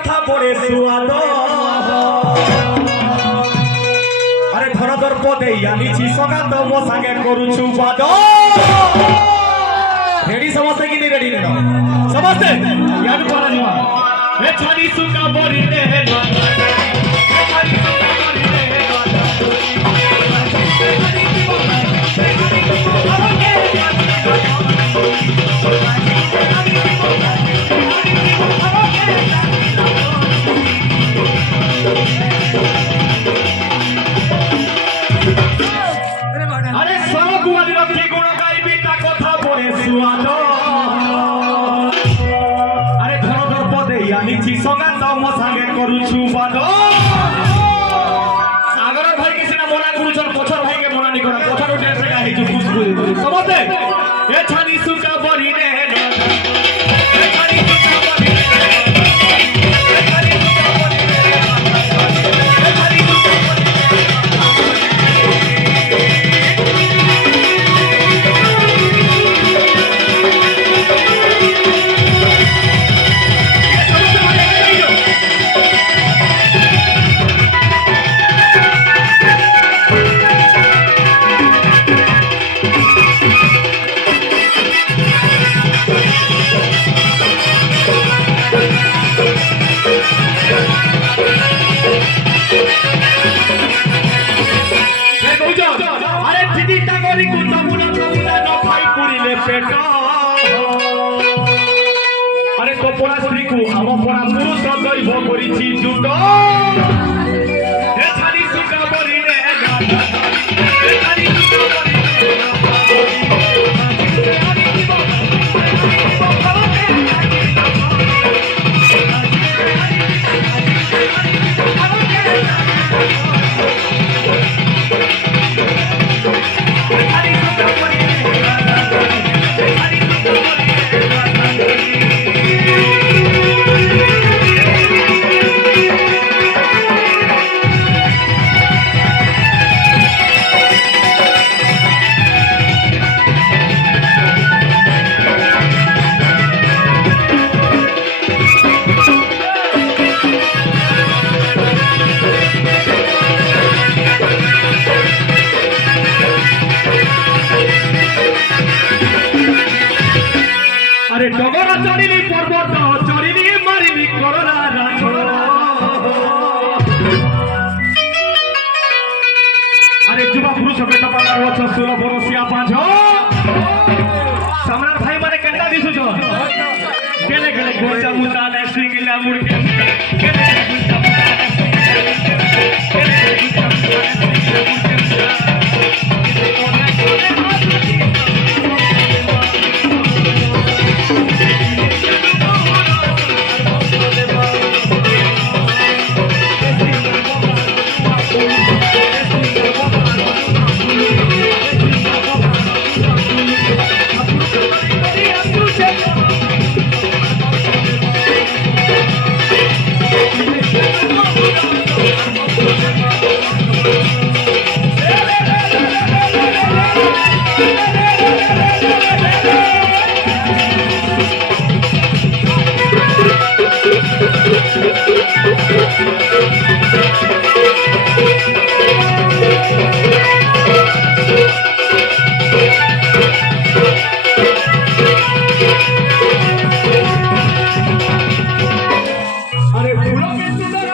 কথা পড়ে সুয়াদ আরে ধরধর পদে আনিছি সগাত মো সাঙ্গে করুছু বাদ রেডি সমস্তে কি রেডি নেন সমস্তে ইয়াদ করে নিবা এ ছাড়ি সুকা বরি রে আরে সব গুয়ালি রক্ষী গুণ গাইবি তা কথা পড়ে সুয়াদ আরে ধর ধর পদে আনিছি সগাত মো সাঙ্গে করুছু বাদ সাগর ভাই কে সিনা মনা করুছন পছর ভাই কে মনা নি করা পছর উঠে এসে গাই জু খুশ করে সমতে এ ছানি সুকা বরি রে এ ছানি সুকা বরি রে এ ছানি সুকা বরি রে এ ছানি সুকা বরি আরে দিদি টাগরি কু তমুনা তমুনা ন খাই পুরিলে পেট আরে কপড়া স্ত্রী কু আম পড়া পুরুষ দৈব করিছি জুট এ ছাড়ি সুকা বরি রে এ ছাড়ি সুকা বরি আরে ডগরা চড়িনি পর্বত চড়িনি মারিনি করোনা রাজ আরে যুবা পুরুষ বেটা পাকার বছর 16 বরসিয়া পাঁচ সম্রাট ভাই মানে কেনটা দিছুছ কেলে কেলে গোচা মুতা নেসি গিলা মুড়কে কেলে কেলে গোচা মুতা নেসি কেলে কেলে গোচা মুতা আরে ফুলো কে সুন্দর